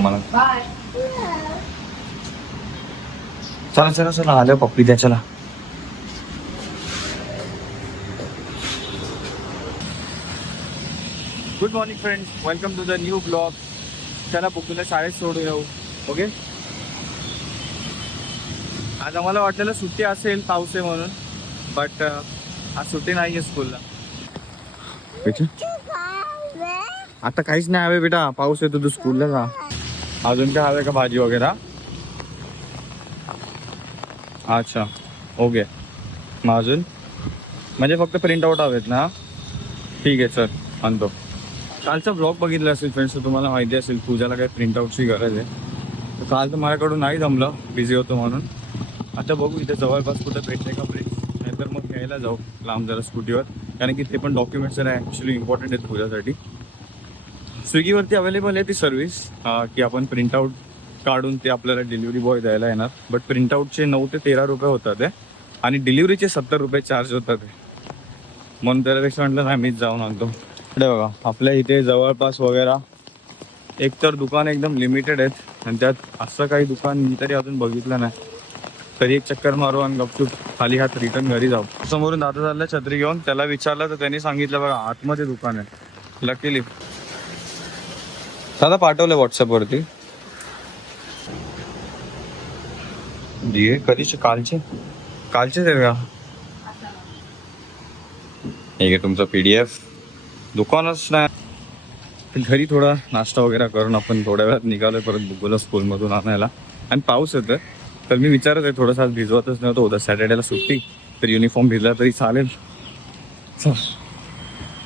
मला चला चला चला आलं पप्पी द्या चला. Good morning friends welcome to the new blog चला बुकूला शाळेत सोडू येऊ. ओके आज आम्हाला वाटलेलं सुट्टी असेल पाऊस आहे म्हणून बट आज सुट्टी नाही आहे स्कूलला आता काहीच नाही हवे बेटा. पाऊस येतो तू स्कूलला जा. अजून काय हवे का भाजी वगैरे? अच्छा ओके. मग अजून? म्हणजे फक्त प्रिंट आउट हवेत ना? ठीक आहे सर आणतो. कालचा ब्लॉग बघितला असेल फ्रेंड्स तर तुम्हाला माहिती असेल पूजाला काही प्रिंटआउटची गरज आहे. तर काल तर माझ्याकडून नाही जमलं बिझी होतो म्हणून. आता बघू इथे जवळपास कुठं भेटते का प्रिंट नाहीतर मग घ्यायला जाऊ लांब जरा स्कूटीवर कारण की ते पण डॉक्युमेंट्स जरा ॲक्च्युली इम्पॉर्टंट आहेत पूजासाठी. स्विगीवरती अवेलेबल आहे ती सर्व्हिस की आपण प्रिंटआउट काढून ते आपल्याला डिलिव्हरी बॉय द्यायला येणार. बट प्रिंटआउटचे नऊ ते तेरा रुपये होतात ते आणि डिलिव्हरीचे सत्तर रुपये चार्ज होतात ते म्हणून त्याच्यापेक्षा म्हटलं नाही मीच जाऊन आणतो. इकडे बघा आपल्या इथे जवळपास वगैरे एक तर दुकान एकदम लिमिटेड आहेत. आणि त्यात असं काही दुकान मी तरी अजून बघितलं नाही. तरी एक चक्कर मारू आणि गपचूप खाली हात रिटर्न घरी जाऊ. समोरून दादा चालला छत्री घेऊन. त्याला विचारलं तर त्यांनी सांगितलं बघा आतमध्ये दुकान आहे. लकीली दादा पाठवलं व्हॉट्सअपवरती दिये कधीचे? कालचे? कालचेच आहेत का? ठीक आहे तुमचं पी डी एफ दुकानच नाही. घरी थोडा नाश्ता वगैरे करून आपण थोड्या वेळात निघालोय परत बुगोला स्कूलमधून आणायला. आणि पाऊस येतोय. तर मी विचारत आहे थोडासा भिजवतच नव्हतं उद्या सॅटर्डेला सुट्टी. तर युनिफॉर्म भिजला तरी चालेल. चल.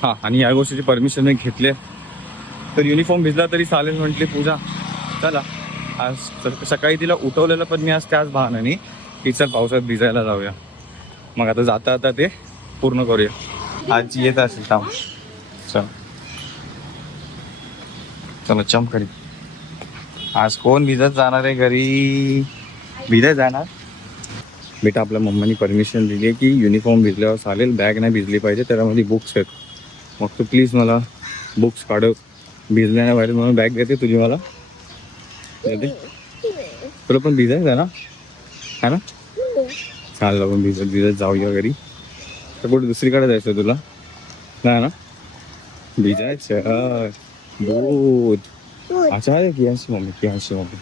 हां आणि या गोष्टीची परमिशन मी घेतली आहे. तर युनिफॉर्म भिजला तरी चालेल म्हटली पूजा. चला. आज सकाळी तिला उठवलेलं पण मी आज त्याच बहाण्याने की चल पावसात भिजायला जाऊया. मग आता जाता आता ते पूर्ण करूया. आज येत असेल थांब. चल. चला चम करी. आज कोण भिजत जाणार आहे घरी? भिजत जाणार? बेटा आपल्या मम्मीनी परमिशन दिली आहे की युनिफॉर्म भिजल्यावर चालेल. बॅग नाही भिजली पाहिजे त्याच्यामध्ये बुक्स आहेत. मग तू प्लीज मला बुक्स काढव. भिजल्या बाहेर म्हणून बॅग देते तुझी मला. तुला पण भिजायचं ना? है ना? चाललं पण भिजत भिजत जाऊया घरी. तर कुठे दुसरीकडे जायचं तुला? नाही ना? भिजायचं दूध अच्छा आहे की यांची मम्मी? की यांची मम्मी?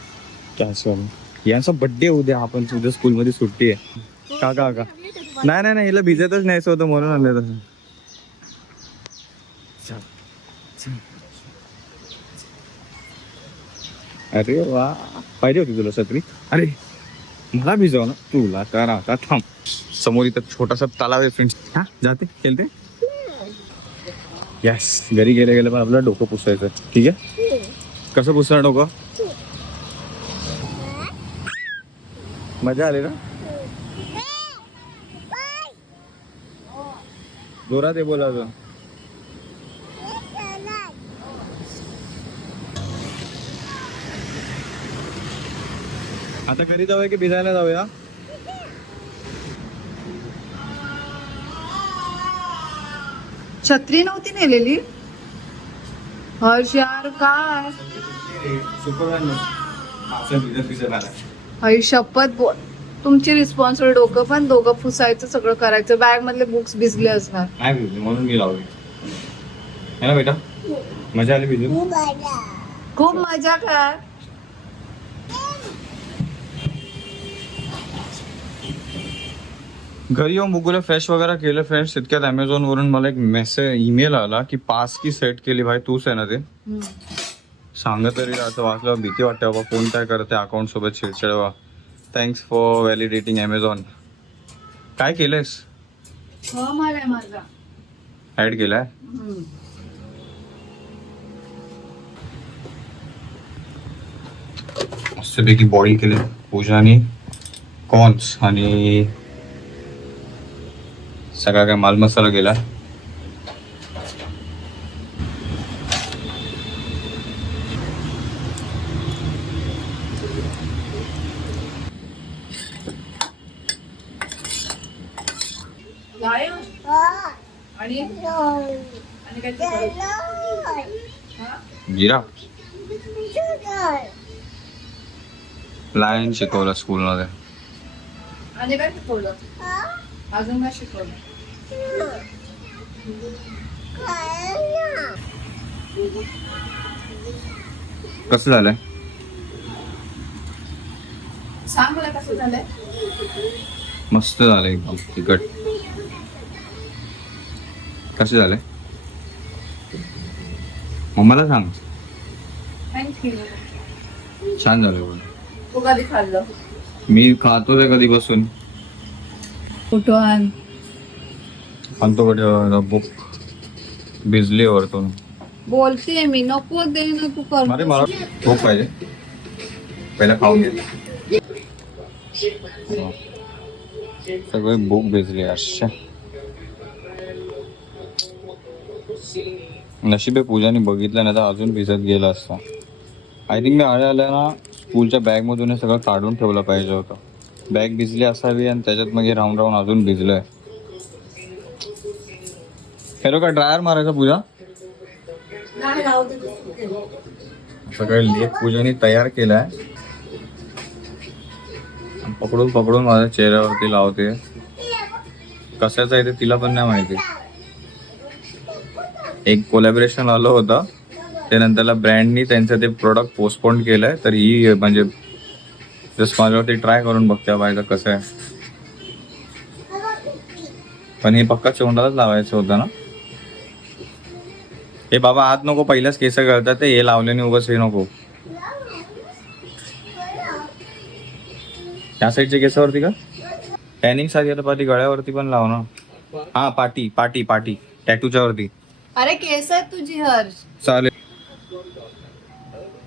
की मम्मी? यांचा बड्डे उद्या. आपण उद्या स्कूलमध्ये सुट्टी आहे. का का का नाही नाही नाही हिला भिजतच न्यायचं होतं म्हणून आणलं तसं चल, चल. अरे वा. पाहिजे होती तुला सत्री? अरे मला भिजव ना. तुला तर आता थांब. समोर इथं छोटासा तलाव आहे फ्रेंड्स हा जाते खेळते? यस घरी गेले गेले पण आपलं डोकं पुसायचं ठीक आहे? कसं पुसणार डोकं? मजा आली ना? जोरात आहे बोला आता घरी जाऊया की भिजायला जाऊया? छत्री नव्हती नेलेली? हर्ष यार काय? आई शपथ बोल. तुमची रिस्पॉन्सिबल डोकं पण दोघं पुसायचं सगळं करायचं. बॅग मधले बुक्स भिजले असणार. नाही भिजली म्हणून मी लावली. है ना बेटा? मजा आली भिजून? खूप मजा काय? घरी येऊन बुगुला फ्रेश वगैरे केलं फ्रेंड्स तितक्यात अमेझॉन वरून मला एक मेसेज ईमेल आला की पास की सेट केली भाई तूच आहे ना ते. सांगत तरी असं वाचलं भीती वाटते बाबा कोण काय करते अकाउंट सोबत छेडछाड वा थँक्स फॉर व्हॅलिडेटिंग अमेझॉन काय केलंयस? हो ऍड केलाय? हम्म. मस्तपैकी बॉईल केले पूजाने कॉर्न्स आणि सगळा काय माल मसाला गेला? जिरा. लायन शिकवलं स्कूलमध्ये आणि काय शिकवलं? अजून काय शिकवलं? कसं झालंय? सांग मला कसं झालंय? मस्त झालंय एकदम तिखट. कसे झाले मम्माला सांग. छान झालं पण तू कधी खाल्लं. मी खातो ते कधीपासून. फोटो कडे बुक भिजली वरतून. बोलते मी. नको दे ना तू कर. अरे मला बुक पाहिजे. पहिला खाऊन घे. सगळे बुक भिजले अशा. नशिबे पूजाने बघितलं नाही तर अजून भिजत गेला असता. आय थिंक मी आल्या आल्या ना स्कूलच्या बॅगमधून हे सगळं काढून ठेवलं पाहिजे होतं. बॅग भिजली असावी आणि त्याच्यात मग राहून राहून अजून भिजलंय. हॅलो का ड्रायर मारायचा पूजा. सगळं लेप पूजाने तयार केलाय. पकडून पकडून माझ्या चेहऱ्यावरती लावते. कशाचं आहे ते तिला पण नाही माहिती. एक कोलॅबरेशन आलं होतं. ते नंतरला ब्रँडनी त्यांचं ते प्रोडक्ट पोस्टपोन केलंय. तर ही म्हणजे जस्ट माझ्यावरती ट्राय करून बघते पाहिजे कसं आहे. पण हे पक्का चोंडालाच लावायचं होतं ना? हे बाबा आत नको पहिल्याच केस गळतात ते. हे लावल्याने उगाच हे नको. त्या साईडच्या केसावरती का? टॅनिंगसाठी आता पाठी गळ्यावरती पण लाव ना. हा पाटी पाटी पाटी. टॅटूच्या वरती. अरे केस तुझी हर्ष. चालेल.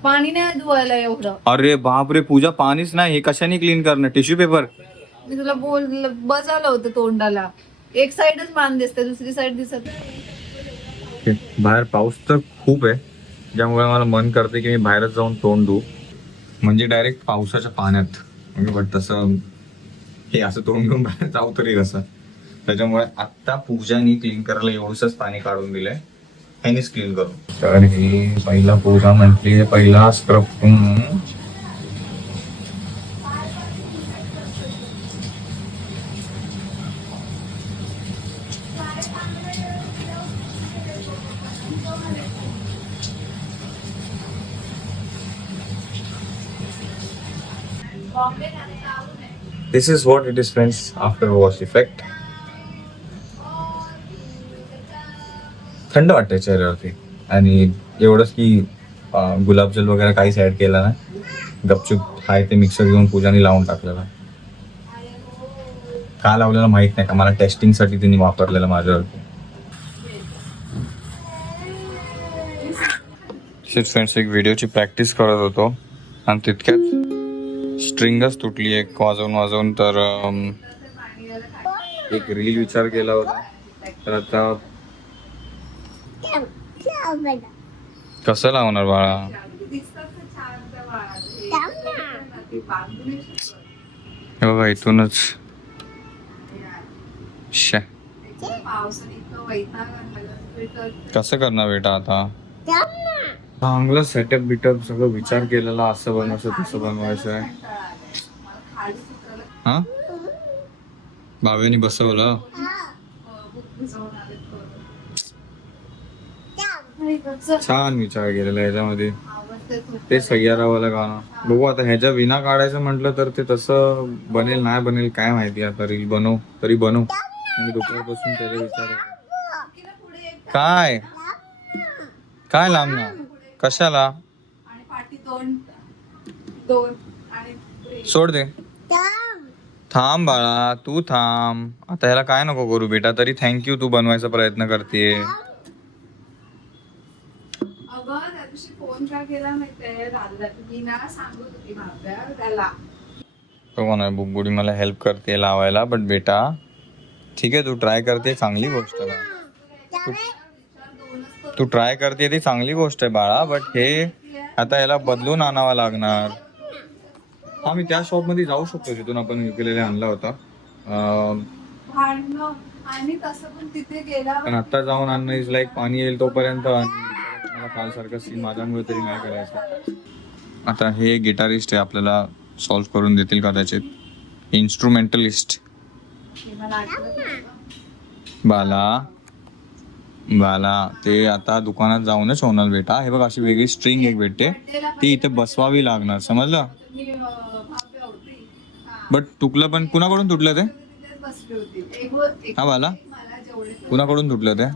पाणी नाही धुवायला एवढं. अरे बापरे पूजा पाणीच नाही. हे कशाने क्लीन करणं टिश्यू पेपर मी तुला बोल बजावलं होतं तोंडाला. एक साइडच मान दिसते दुसरी साइड दिसत नाही. बाहेर पाऊस तर खूप आहे. ज्यामुळे मला मन करते की मी बाहेरच जाऊन तोंड धू म्हणजे डायरेक्ट पावसाच्या पाण्यात. म्हणजे बट तसं हे असं तोंड घेऊन बाहेर जाऊ तरी कसं. त्याच्यामुळे आत्ता पूजानी क्लीन करायला एवढंच पाणी काढून दिलंय. ह्यानेच क्लीन करू. तर हे पहिला पूजा म्हटली पहिला scrub This is what it is friends after wash effect. थंड वाटतंय चेहऱ्यावरती. आणि एवढंच की गुलाबजल वगैरे काहीच ऍड केला नाही. गपचूप हाय ते मिक्सर घेऊन पूजाने लावून टाकलेला. का लावलेलं माहीत नाही का? मला टेस्टिंगसाठी त्यांनी वापरलेलं माझ्यावरती. फ्रेंड्स एक व्हिडिओची प्रॅक्टिस करत होतो. आणि तितक्यात स्ट्रिंगच तुटली एक वाजवून वाजवून तर एक रील विचार केला होता. तर आता कसं लावणार बाळा? हे बघा इथूनच. कसं करणार बेटा आता? चांगलं सेटअप बिटअप सगळं विचार केलेला असं बनवायचं तसं बनवायचं आहे हा? बाबेनी बसवलं? छान विचार केलेला याच्यामध्ये. ते सय्यारावाला गाणं. बघू आता ह्याच्या विना काढायचं म्हटलं तर ते तसं बनेल नाही बनेल काय माहिती आता रील बनव तरी बनव. मी डोक्यापासून त्याला विचार काय? काय लांब ना? कशाला? आणि पाठी दोन दोन आणि सोड दे. थांब. बाळा तू थांब. आता ह्याला काय नको करू बेटा तरी थँक्यू तू बनवायचा प्रयत्न करते अगं त्या दिवशी फोन का केला माहितीये? राधा मी ना सांगत होती भाव्या त्याला. तो म्हणा बुगुडी मला हेल्प करते लावायला बट बेटा ठीक आहे तू ट्राय करते चांगली गोष्ट आहे. तू- तू ट्राय करते ती चांगली गोष्ट आहे बाळा बट हे आता याला बदलून आणावं लागणार. हा मी त्या शॉपमध्ये जाऊ शकतो जिथून आपण विकलेले आणला होता. पण आता जाऊन आणणं इज लाईक पाणी येईल तोपर्यंत मला काल सारखा सीन माझ्यामुळे तरी नाही करायचं. आता हे गिटारिस्ट आहे आपल्याला सॉल्व्ह करून देतील कदाचित. इन्स्ट्रुमेंटलिस्ट हे मला ते आता दुकानात जाऊनच होणार बेटा. हे बघ अशी वेगळी स्ट्रिंग एक भेटते. ती इथे बसवावी लागणार समजलं? बट तुटलं पण कुणाकडून तुटलं ते? हा बाला. कुणाकडून तुटलं ते?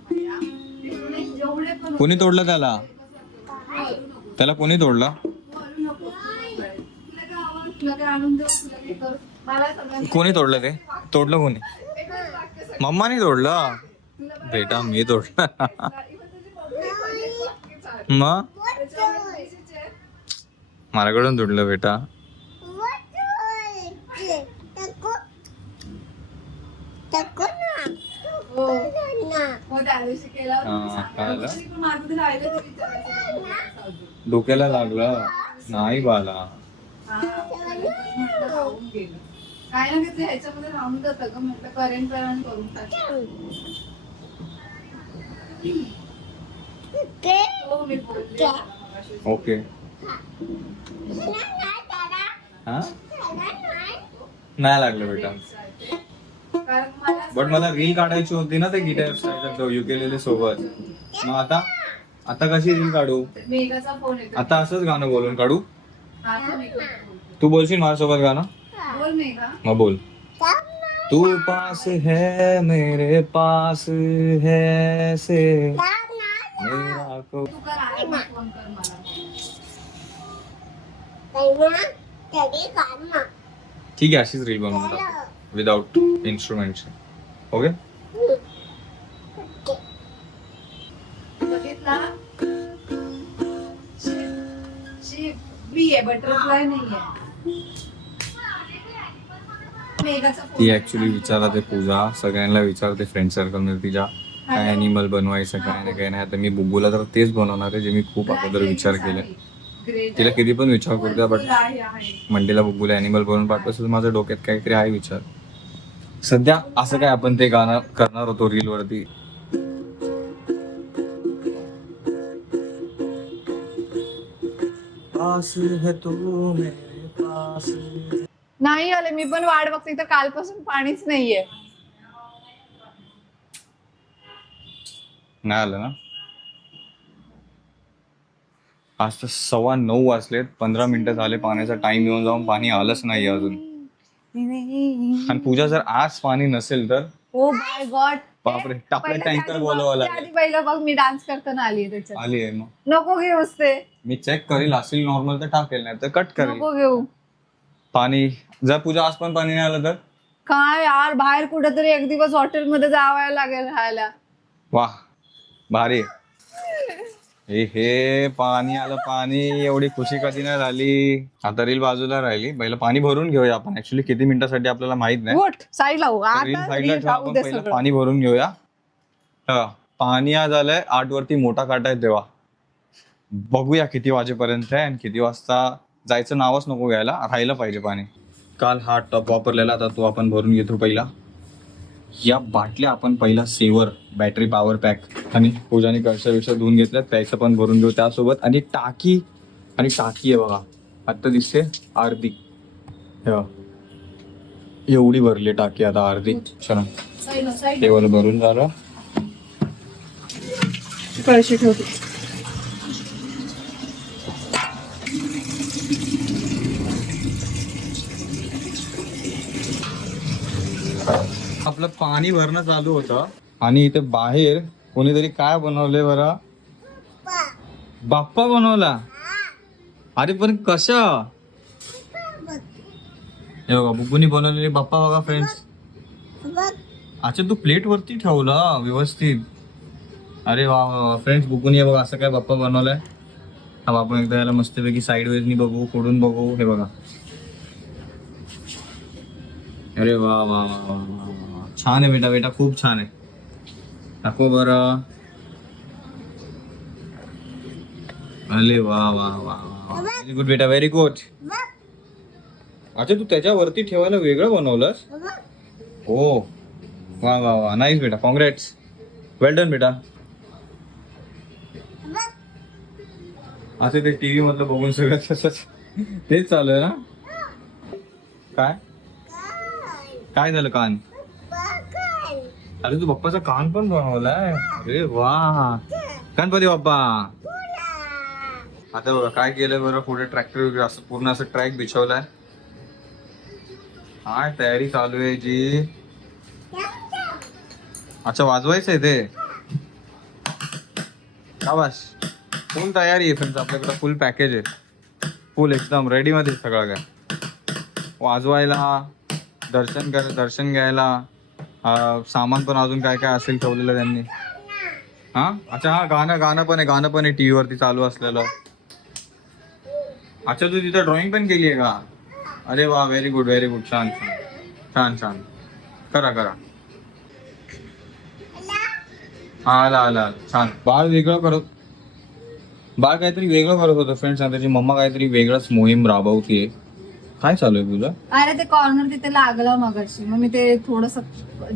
कोणी तोडलं त्याला? त्याला कोणी तोडलं? कोणी तोडलं ते? तोडलं कोणी? मम्माने तोडलं? बेटा मी तोडलं. मग. माझ्याकडून तुटलं बेटा हो. डोक्याला लागलं नाही बाला. काय ना ह्याच्यामध्ये राहून जातं का म्हटलं करेंट करून टाक हो मी बोलले मगाशी. ओके. हा? नाही लागलं बेटा. कारण मला बट मला रील काढायची होती ना ते गिटार युकेलेले सोबत. मग आता आता कशी रील काढू? मेघाचा फोन येतो आता असंच गाणं बोलून काढू? हा, तो मेघा बोलतो. तू बोलशील माझ्यासोबत गाणं? बोल मेघा. मग बोल. तू पास है मेरे पास है से। मेरा को ठीक है आशीष रील बनवून टाकू. विदाउट इन्स्ट्रुमेंट ओके बघितला? शी बी आहे बटरफ्लाय ती ऍक्च्युली विचारते पूजा सगळ्यांना विचारते फ्रेंड सर्कलमध्ये तिच्या काय अॅनिमल बनवायचं काय नाही काय नाही. आता मी बुब्बूला तर तेच बनवणार आहे जे मी खूप अगोदर विचार केले. तिला किती पण विचार करते बट मंडेला बुब्बूला अॅनिमल बनवून पाठवतो माझ्या डोक्यात काहीतरी आहे विचार. सध्या असं काय आपण ते गाणं करणार होतो रील वरती. पास है तू मेरे पास नाही आले मी पण वाट बघते तर कालपासून पाणीच नाहीये. नाही आलं ना? आज तर सव्वा नऊ वाजलेत पंधरा मिनिटं झाले पाण्याचा टाइम येऊन जाऊन पाणी आलंच नाही अजून. आणि पूजा जर आज पाणी नसेल तर? ओ माय गॉड बापरे टाकलं टँकर बोलवावं लागेल. पहिलं बघ मी डान्स करताना आली त्याच्यात. आली आहे मग. नको घेऊस ते. मी चेक करील असेल नॉर्मल तर टाकेल नाही तर कट करेल. नको घेऊ. पाणी जर पूजा आज पण पाणी नाही आलं तर? काय यार बाहेर कुठेतरी एक दिवस हॉटेलमध्ये जावं लागेल राहायला. वा भारी. हे हे पाणी आलं पाणी. एवढी खुशी कधी नाही झाली. आता रील बाजूला राहिली. पहिलं पाणी भरून घेऊया आपण. ऍक्च्युली किती मिनिटासाठी आपल्याला माहीत नाही. उठ साईड लावू रील आता साईडला रील ठेवा राहू आपण. दे पहिलं सगळं. पाणी भरून घेऊया. हा पाणी आज आलंय आठ वरती मोठा काटा आहे तेव्हा. बघूया किती वाजेपर्यंत आहे आणि किती वाजता जायचं नावच नको घ्यायला राहिलं पाहिजे पाणी. काल हा टॉप वापरलेला आता तो आपण भरून घेतो पहिला. या बाटल्या आपण पहिला सेवर बॅटरी पॉवर पॅक आणि पूजाने कळशा विषय धुवून घेतल्यात प्यायचं पण भरून घेऊ त्यासोबत. आणि टाकी आणि टाकी आहे बघा. आत्ता दिसते अर्धी. एवढी भरली टाकी आता अर्धी. चला. टेबल भरून झालं. कळशी ठेवते. आपलं पाणी भरणं चालू होतं. आणि इथे बाहेर कोणीतरी काय बनवलंय बरं? बाप्पा बनवला. अरे पण कशा? हे बघा बुबुनी बनवलेली बाप्पा बघा फ्रेंड्स अच्छा तू प्लेट वरती ठेवला व्यवस्थित. अरे वा वा फ्रेंड्स बुब्बूनी बघा असं काय बाप्पा बनवलाय. हा आपण एकदा याला मस्तपैकी साईड वेजनी बघू फोडून बघू हे बघा. अरे वा वा वा वा वा. छान आहे बेटा बेटा खूप छान आहे. दाखव बर. अरे वा वा वा व्हेरी गुड बेटा व्हेरी गुड अच्छा तू त्याच्यावरती ठेवायला वेगळं बनवलंस? हो. वा वा वा. नाईस बेटा. कॉंग्रॅट्स वेल डन बेटा. असं ते टीव्ही मधलं बघून सगळं तसंच. तेच चालू आहे ना? काय? काय झालं कान? अरे तू बाप्पाचा कान पण बनवलाय? अरे वा. गणपती बाप्पा. आता बघा काय केलं बरं? पुढे ट्रॅक्टर वगैरे असं पूर्ण असं ट्रॅक बिछवलाय. काय तयारी चालू आहे जी? अच्छा वाजवायचं आहे ते? आवाज फुल तयारी आहे फ्रेंड्स आपल्याकडे फुल पॅकेज आहे. फुल एकदम रेडीमध्ये सगळं काय. वाजवायला दर्शन कर दर्शन घ्यायला सामान पण अजून काय काय असेल ठेवलेलं त्यांनी. हा? अच्छा हा गाणं गाणं पण आहे गाणं पण आहे टी व्हीवरती चालू असलेलं. अच्छा तू तिथं ड्रॉइंग पण केली आहे का? अरे वा व्हेरी गुड व्हेरी गुड छान छान. छान छान. करा करा. हा आला आला छान. बाळ वेगळं करत बाळ काहीतरी वेगळं करत होतं फ्रेंड्स आणि त्याची मम्मा काहीतरी वेगळंच मोहीम राबवतीये. काय चालू आहे तुझं अरे ते कॉर्नर तिथे लागलं मगाशी. मग मी ते थोडस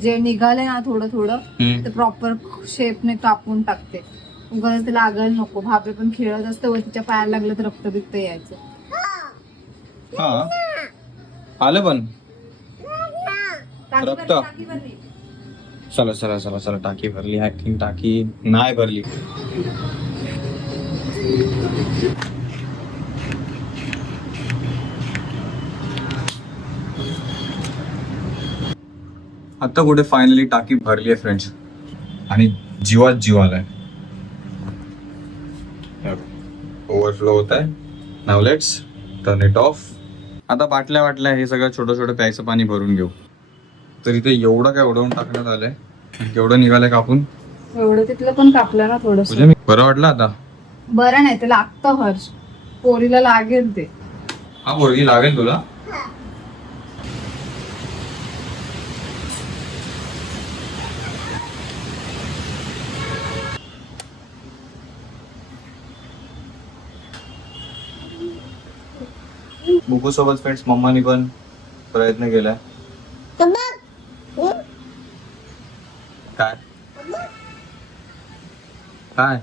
जे निघाले ना थोडं थोडं. ते प्रॉपर शेपने कापून टाकते. उगाच ते लागायला नको. भाभे पण खेळत असते व तिच्या पायाला लागलं तर रक्त बिक्त यायचं. हा. आलं पण. टाकी रक्त. भरली, टाकी भरली. चला चला चला चला. टाकी भरली थिंक टाकी नाही भरली. आता कुठे फायनली टाकी भरली आहे फ्रेंड्स आणि जीवात जीव आलाय. ओव्हरफ्लो होत आहे नाव लेट्स टर्न इट ऑफ आता बाटल्या वाटल्या हे सगळं छोटं छोटं प्यायचं पाणी भरून घेऊ. तर इथे एवढं काय उडवून टाकण्यात आलंय. केवढं निघालंय कापून. एवढं तिथलं पण कापलं ना थोडस. तुझ्या मी बरं वाटलं आता. बरं नाही ते लागतं हर्ष. पोरीला लागेल ते. हा पोरगी लागेल तुला? बुकू सोबत फ्रेंड्स मम्मानी पण प्रयत्न केलाय. काय? काय?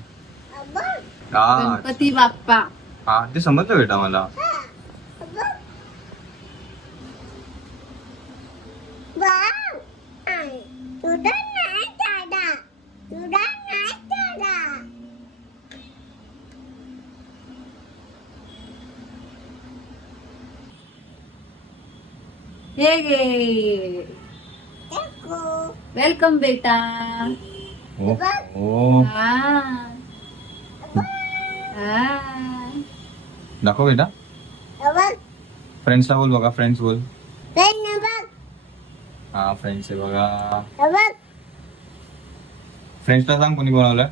काय गणपती बाप्पा. हा ते समजलं बेटा मला. हे हो हो हा. हा. दाखव बेटा फ्रेंड्सला बोल बघा फ्रेंड्स बोल हा फ्रेंड्स आहे बघा फ्रेंड्सला सांग कोणी बनवलं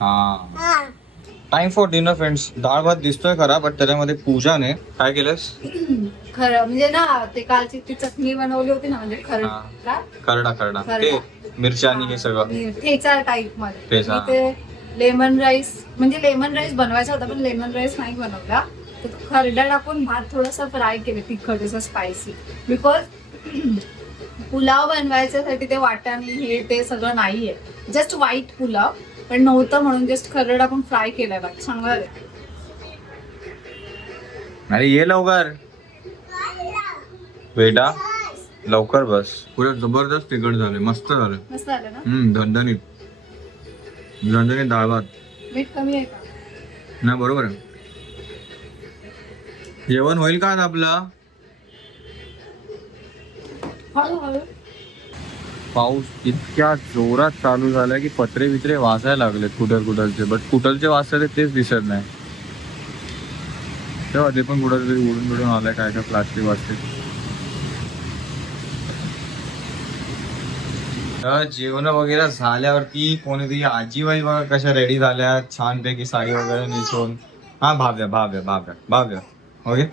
हा टाइम फॉर डिनर फ्रेंड्स डाळ भात दिसतोय खरा बट त्याच्यामध्ये पूजा नाही काय केलंस? खरं म्हणजे ना ते कालची ती चटणी बनवली होती ना म्हणजे खरं हा. करडा करडा. ते मिरच्या आणि हे सगळं. मी ठेचा टाईपमध्ये. ठेचा. मी ते लेमन राईस म्हणजे लेमन राईस बनवायचा होता पण लेमन राईस नाही बनवला. तर तो खरडा टाकून भात थोडासा फ्राय केले तिखट असं स्पायसी बिकॉज पुलाव बनवायच्यासाठी ते वाटाणे हे ते सगळं नाहीये. Just white pulao. पण नव्हतं म्हणून जस्ट खरडा टाकून फ्राय केलाय भात चांगला. अरे ये लवकर. बेटा लवकर बस. पुढे जबरदस्त तिखट झाले मस्त झाले. मस्त ना? हम्म धणधणीत धणधणीत डाळ भात. मीठ कमी आहे का? ना बरोबर आहे. जेवण होईल का आज आपलं? हळूहळू. पाऊस इतक्या जोरात चालू झालाय की पत्रे बित्रे वाचायला लागलेत कुठल कुठलचे. बट कुठलचे वाचले तेच दिसत नाही. तेव्हा ते पण कुठं तरी उडून उडून आलंय काय काय प्लास्टिक वाचते जेवण वगैरे झाल्यावरती कोणीतरी आजीबाई बघा कशा रेडी झाल्या. छानपैकी साडी वगैरे नेसून. हा भाव्या भाव्या भाव्या भाव्या ओके.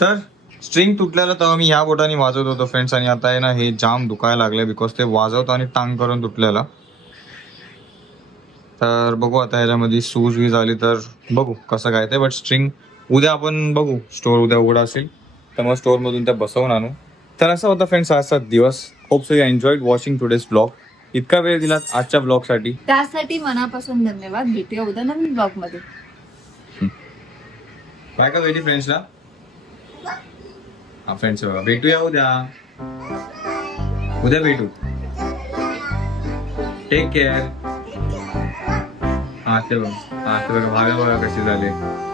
तर स्ट्रिंग तुटलेलं तेव्हा मी ह्या बोटाने वाजवत होतो फ्रेंड्स आणि आता आहे ना हे जाम दुखायला लागले बिकॉज ते वाजवतो आणि टांग करून तुटलेलं. तर बघू आता ह्याच्यामध्ये सूज वीज आली तर बघू कसं काय ते बट स्ट्रिंग उद्या आपण बघू. स्टोअर उद्या उघडा असेल. तर मग स्टोअरमधून त्या बसवून आणू. तर असं होता फ्रेंड्स आजचा दिवस. Hope so you enjoyed watching today's blog इतका वेळ दिला आजच्या ब्लॉगसाठी त्यासाठी मनापासून धन्यवाद. भेटूया उद्या नवीन ब्लॉगमध्ये काय का वेळी फ्रेंड्सला फ्रेंड्स बघा. भेटूया उद्या. उद्या भेटू. टेक केअर हा ते बघा. हा ते बघा. भागा बघा कसे झाले.